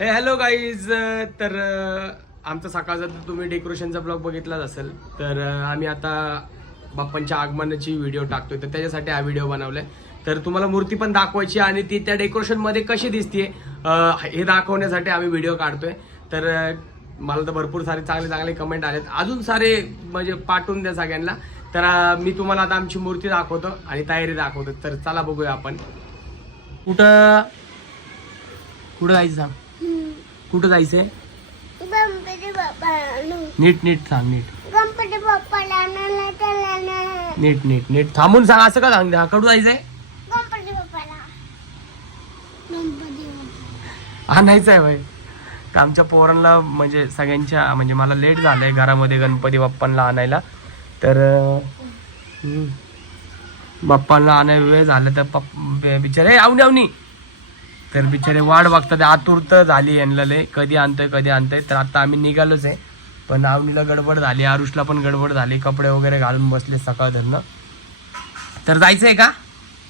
हे hello guys तर आमचं आमचा सकाळचा तर तुम्ही डेकोरेशनचा ब्लॉग बघितलाच असेल. तर आम्ही आता बाप्पांच्या आगमनाची व्हिडिओ टाकतोय. तर त्याच्यासाठी हा व्हिडिओ बनवलाय. तर तुम्हाला मूर्ती पण दाखवायची आणि ती त्या डेकोरेशनमध्ये कशी दिसते हे दाखवण्यासाठी आम्ही व्हिडिओ काढतोय. तर मला तर भरपूर सारे चांगले चांगले कमेंट आलेत. अजून सारे म्हणजे पाठवून द्या सगळ्यांना. तर मी तुम्हाला आता आमची मूर्ती दाखवतो आणि तयारी दाखवतो. तर चला बघूया आपण. कुठं कुठं जायचं? कुठं जायचंय? गणपती बाप्पा नीट नीट सांग नीट. गणपती बाप्पाला त्याला नीट नीट नीट. थांबून सांग असं का सांगते? कडू जायचंय? गणपती बाप्पाला. गणपती बाप्पा. आणायचं आहे भाई तर आमच्या पोरांना म्हणजे सगळ्यांच्या म्हणजे मला लेट झालंय घरामध्ये गणपती बाप्पांना आणायला. तर अं, हम्म. बाप्पांना आणायला वेळ झाला तर पप बे- बिचारे आवनी आवनी. तर बिचारे वाट बघतात आतुरत झाली यांना लय. कधी आणतोय कधी आणतोय. तर आता आम्ही निघालोच आहे. पण आवनीला गडबड झाली आरुषला पण गडबड झाली कपडे वगैरे घालून बसले सकाळ धरणं तर जायचंय का?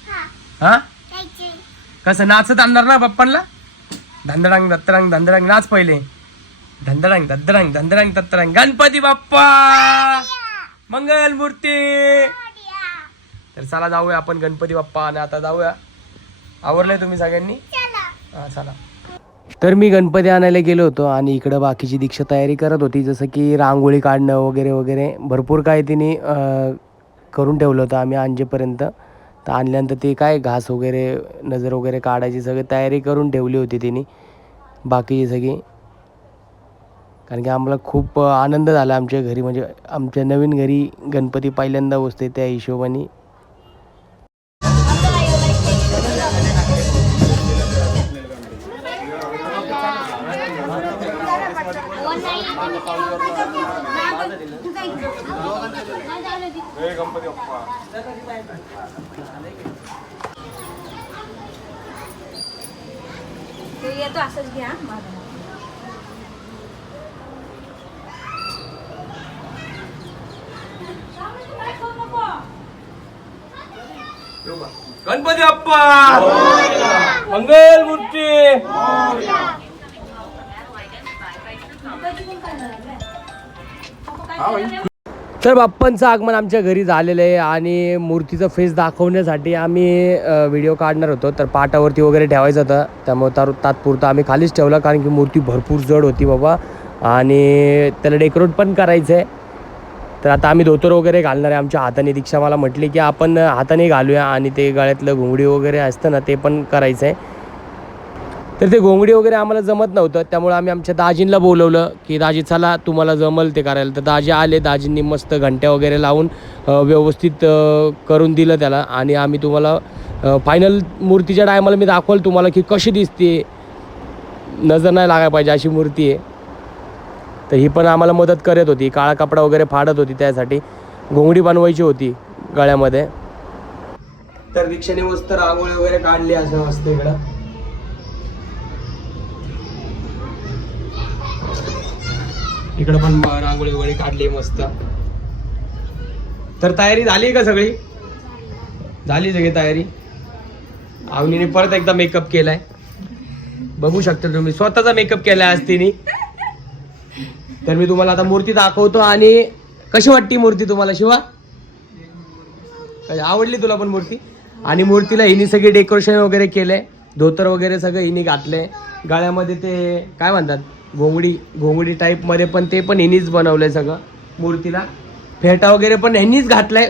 हा. हा? जायचे कसं नाचत आणणार ना बाप्पांना धंदडांग दत्तरांग धंदडांग नाच पहिले. धंदडांग दद्दडांग धंदडांग दत्तरांग गणपती बाप्पा! मंगल मूर्ती! तर चला जाऊया आपण गणपती बाप्पा आणि आता जाऊया. आवरलंय तुम्ही सगळ्यांनी? चला हा चला. तर मी गणपती आणायला गेलो होतो आणि इकडं बाकीची दीक्षा तयारी करत होती जसं की रांगोळी काढणं वगैरे वगैरे. भरपूर काय तिने करून ठेवलं होतं आम्ही आणजेपर्यंत. तर आणल्यानंतर ते काय घास वगैरे नजर वगैरे काढायची सगळी तयारी करून ठेवली होती तिने बाकीची सगळी. कारण की आम्हाला खूप आनंद झाला आमच्या घरी. म्हणजे आमच्या नवीन घरी गणपती पहिल्यांदा बसते त्या हिशोबाने. ते येतो असंच घ्या. माझं गणपती बाप्पा! मंगल मूर्ती! तर बाप्पांचं आगमन आमच्या घरी झालेलं आहे आणि मूर्तीचं फेस दाखवण्यासाठी आम्ही व्हिडिओ काढणार होतो. तर पाटावरती वगैरे ठेवायचं होतं. त्यामुळे तर तात्पुरतं आम्ही खालीच ठेवलं कारण की मूर्ती भरपूर जड होती बाबा. आणि त्याला डेकोरेट पण करायचं आहे तर आता आम्ही धोतर वगैरे घालणार आहे. आमच्या हाताने दीक्षा मला म्हटली की आपण हाताने घालूया आणि ते गळ्यातलं घुंगडी वगैरे असतं ना ते पण करायचं आहे तर ते घोंगडी वगैरे आम्हाला जमत नव्हतं. त्यामुळे आम्ही आमच्या दाजींना बोलवलं की दाजी चला तुम्हाला जमल ते करायला. तर दाजी आले दाजींनी मस्त घंट्या वगैरे लावून व्यवस्थित करून दिलं त्याला. आणि आम्ही तुम्हाला फायनल मूर्तीच्या टायमाला मी दाखवलं तुम्हाला की कशी दिसते. नजर नाही लागायला पाहिजे अशी मूर्ती आहे. तर ही पण आम्हाला मदत करत होती. काळा कपडा वगैरे फाडत होती त्यासाठी. घोंगडी बनवायची होती गळ्यामध्ये. तर रिक्षाने मस्त रांगोळी वगैरे काढली असं मस्त इकडं. इकडं पण रांगोळी वगैरे काढली मस्त. तर तयारी झाली का सगळी? झाली सगळी तयारी? आवनीने परत एकदा मेकअप केलाय. बघू शकता तुम्ही स्वतःचा मेकअप केलाय आज तिने. तर मी तुम्हाला आता मूर्ती दाखवतो आणि कशी वाटती मूर्ती तुम्हाला शिवा? आवडली तुला पण मूर्ती? आणि मूर्तीला हिने सगळी डेकोरेशन वगैरे केलंय धोतर वगैरे सगळं हिने घातलंय. गाळ्यामध्ये ते काय म्हणतात? घोंगडी घोंगडी टाईपमध्ये पण ते पण हिनीच बनवलंय सगळं. मूर्तीला. फेटा वगैरे पण ह्यांनीच घातलाय.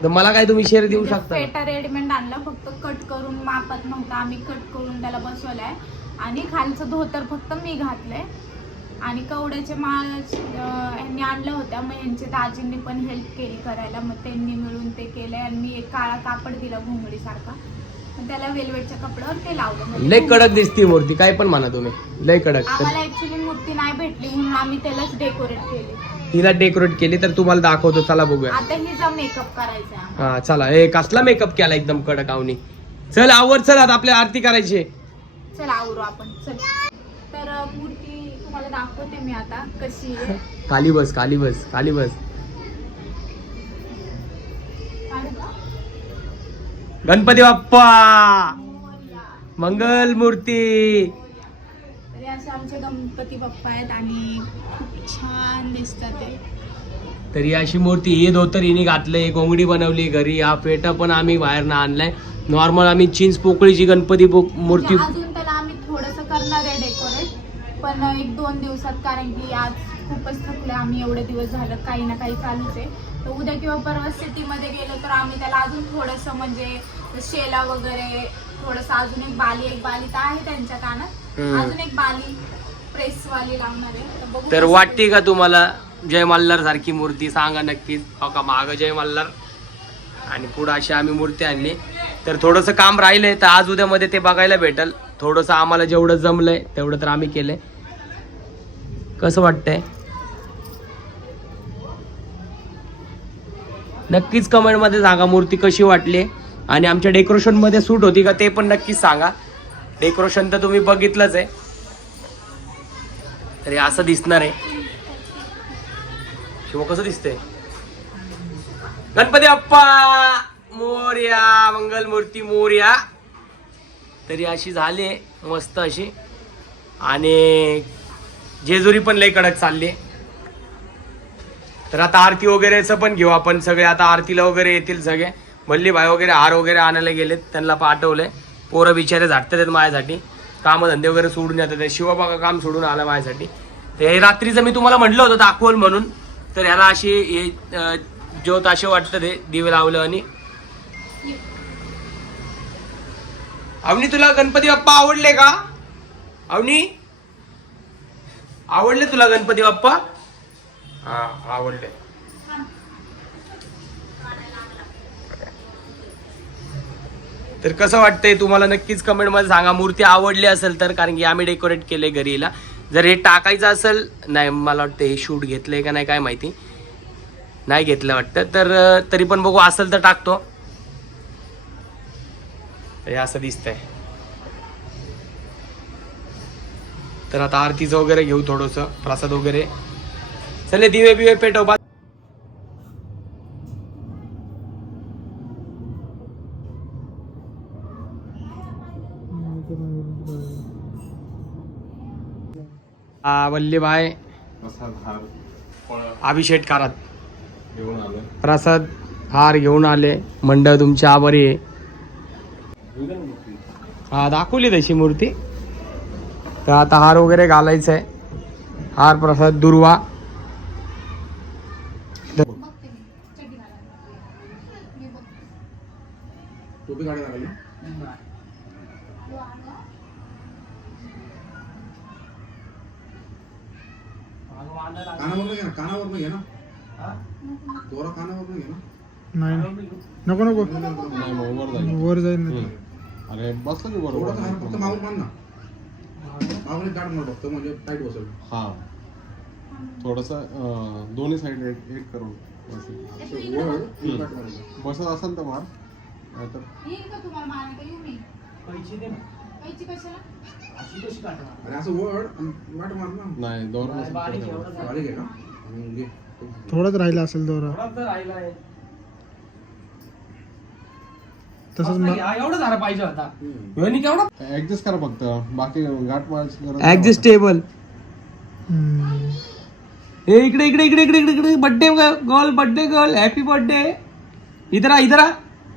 तर मला काय तुम्ही शेअर देऊ शकता पेटा रेडीमेड आणला फक्त कट करून मापत नव्हता. आम्ही कट करून त्याला बसवलाय. आणि खालचं धोतर फक्त मी घातलंय. आणि कवड्याचे माळ अं, ह्यांनी आणलं होत्या. मग ह्यांच्या दाजींनी पण हेल्प केली करायला. मग त्यांनी मिळून ते केलंय. आणि मी एक काळा कापड दिला घोंगडी सारखा त्याला वेलवेटच्या कपड्यावर ते लावलं. म्हणजे लय कडक दिसती मूर्ती काय पण म्हणा तुम्ही. लय कडक. तर आम्हाला ऍक्च्युली मूर्ती नाही भेटली म्हणून आम्ही त्यालाच डेकोरेट केली. हिला डेकोरेट केली तर तुम्हाला दाखवतो चला बघूया. आता हिचा मेकअप करायचा. हा चला. ए कसला मेकअप केला एकदम कडक आवनी? चल आवर चल आता आपल्या आरती करायची आहे. चल आवरू आपण. चल. तर अ, मूर्ती तुम्हाला दाखवते मी आता कशी आहे. खाली बस खाली बस खाली बस. गणपती बाप्पा. मंगल मूर्ती तर असे आमचे गणपती बाप्पा आहेत आणि खूप छान दिसतात ते. तर अशी मूर्ती ही धोतर हिने घातलंय कोंगडी बनवली घरी. हा फेटा पण आम्ही बाहेरनं आणलाय. नॉर्मल आम्ही चिंच पोकळीची गणपती बो- मूर्ती म्हणजे अजून त्याला आम्ही थोडंसं करणार आहे डेकोरेट पण एक दोन दिवसात कारण की आज खूपच थकले आम्ही एवढे दिवस झालं काही ना काही चालूच आहे. तर उद्या किंवा परवा सिटीमध्ये गेलो तर आम्ही त्याला अजून थोडंसं म्हणजे शेला वगैरे थोडंसं अजून एक बाली एक बाली तर आहे त्यांच्या कानात. हम्म. अजून एक बाली प्रेसवाली लावणार आहे. तर बघू तर कसं वाटते का तुम्हाला जय मल्हार सारखी मूर्ती? सांगा नक्कीच. हो का? माग जय मल्हार. आणि पुढं अशी आम्ही मूर्ती आणली. तर थोडंसं काम राहिलंय तर आज उद्यामध्ये ते बघायला भेटल. थोडंसं आम्हाला जेवढं जमलंय तेवढं तर आम्ही केलंय. कसं वाटतंय? नक्कीच कमेंटमध्ये सांगा मूर्ती कशी वाटली? आणि आमच्या डेकोरेशनमध्ये सूट होती का ते पण नक्कीच सांगा. डेकोरेशन तर तुम्ही बघितलंच आहे. तरी असं दिसणार आहे. शिव कसं दिसतंय? गणपती अप्पा मोर्या मंगल मूर्ती मोर्या. तरी अशी झाली मस्त अशी. आणि जेजुरी पण लय कडक चालली आहे. तर आता आरती वगैरेचं पण घेऊ. आपण सगळे आता आरतीला वगैरे येतील सगळे. मल्ली भाई वगैरे हार वगैरे आणायला गेलेत. त्यांना पाठवलंय. पोरं बिचारे झाटतात आहेत माझ्यासाठी. कामधंदे वगैरे सोडून येतात. शिवबाबा काम सोडून आला माझ्यासाठी. तर हे रात्रीचं मी तुम्हाला म्हटलं होतं दाखवल म्हणून. तर ह्याला अशी हे ज्योत असे वाटतं ते दिवे लावलं आणि. अवनी तुला गणपती बाप्पा आवडले का? अवनी? आवडले तुला गणपती बाप्पा? हा आवडले. तर कसं वाटतंय तुम्हाला? नक्कीच कमेंटमध्ये सांगा. मूर्ती आवडली असेल तर कारण की आम्ही डेकोरेट केले घरीला. जर हे टाकायचं असेल नाही मला वाटतं हे शूट घेतलंय का नाही काय माहिती. नाही घेतलं वाटतं. तर तरी पण बघू असेल तर टाकतो. हे असं दिसतंय. तर आता आरतीचं वगैरे घेऊ थोडंसं. प्रसाद वगैरे. चले दिवे बिवे पेटव बा हा वल्लीभाई प्रसाद हार फळ अभिषेक कारात. घेऊन आलो. प्रसाद हार घेऊन आले. मंडळ तुमची आभारी आहे. हा दाखवली तशी मूर्ती. तर आता हार वगैरे घालायचा आहे हार प्रसाद दुर्वा. कानावर घे ना कानावर घे ना. दोरा कानावर घे ना. नाही. नको नको. नाही वर जाईल. वर जाईल ना अरे बसलं की थोडासा हात फक्त बरोबर मागून बांध ना. मागून? काढ ना फक्त म्हणजे टाईट बसेल. हा. थोडस दोन्ही साईड एक एक करून बसेल. असं वर मारायचं. बसत असेल तर मार. नाहीतर येईल का तुम्हाला मारायला? का येऊ मी. पैची कशाला? अरे असं वड आणि वाट मार ना. नाही दोन नसेल तर नाही. बारीक आहे का? आणि घे. थोडाच राहिला असेल दोरा. तसंच मा- एवढं झालं पाहिजे होता हम्म. केवढा? ऍडजस्ट करा फक्त. बाकी गाठ मारायची गरज नाही. ऍडजस्टेबल हम्म. हे इकडे इकडे इकडे इकडे इकडे इकडे. Birthday girl birthday girl happy birthday इधर आ इधर आ.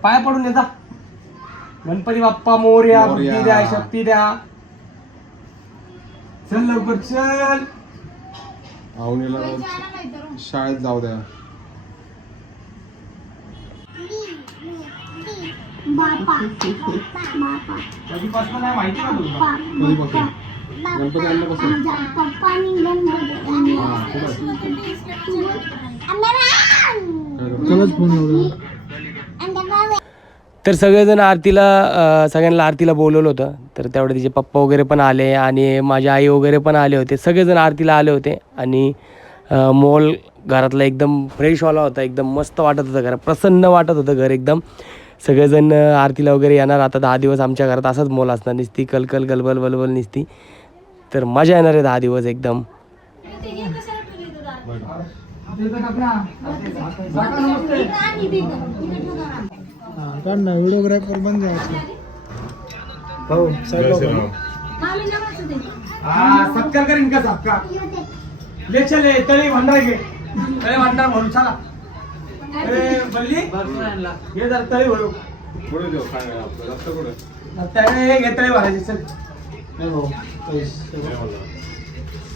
पाया पडून येता गणपती बाप्पा मोर्या मोरया. बुद्धी द्या शक्ती द्या. चल लवकर चल. आवनीला शाळेत जाऊ द्या. बापा बापा कधीपासून नाही माहिती का तुला? बापा कधीपासून? गणपती आणल्यापासून माझ्या पप्पानी गणपती हा खूप आहे. आणला त्यालाच फोन तर सगळेजण आरतीला सगळ्यांना आरतीला बोलवलं होतं. तर तेवढे तिचे पप्पा वगैरे पण आले आणि माझी आई वगैरे पण आले होते. सगळेजण आरतीला आले होते आणि मॉल घरातला एकदम फ्रेशवाला होता एकदम मस्त वाटत होतं घर प्रसन्न वाटत होतं घर एकदम. सगळेजण आरतीला वगैरे येणार. आता दहा दिवस आमच्या घरात असंच मॉल असणार. निसती कलकल गलबल बलबल निसती. तर मजा येणार आहे दहा दिवस एकदम. हा, काढ ना व्हिडिओग्राफर बन जायचं हो हा सत्कार करीन का सत्कार? ले चले तळी भांडार घे. तळी भांडार म्हणून चला. अरे बल्ली हे जर तळी भरू. पुढे देऊ काय आपलं रस्ता कुठे? त्याने घे तळी भरायची चल. हे भाऊ,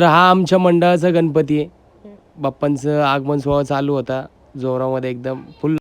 तर हा आमच्या मंडळाचा गणपती आहे. बाप्पांचं आगमन सोहळा चालू होता. जोरामध्ये एकदम फुल